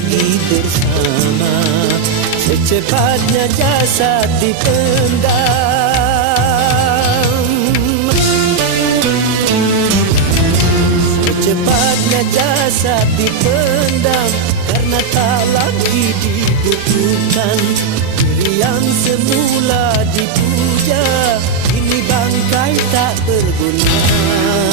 lagi bersama. Secepatnya jasad dipendam, secepatnya jasad dipendam, karena tak lagi dibutuhkan. Diri yang semula dipuja, kini bangkai tak berguna.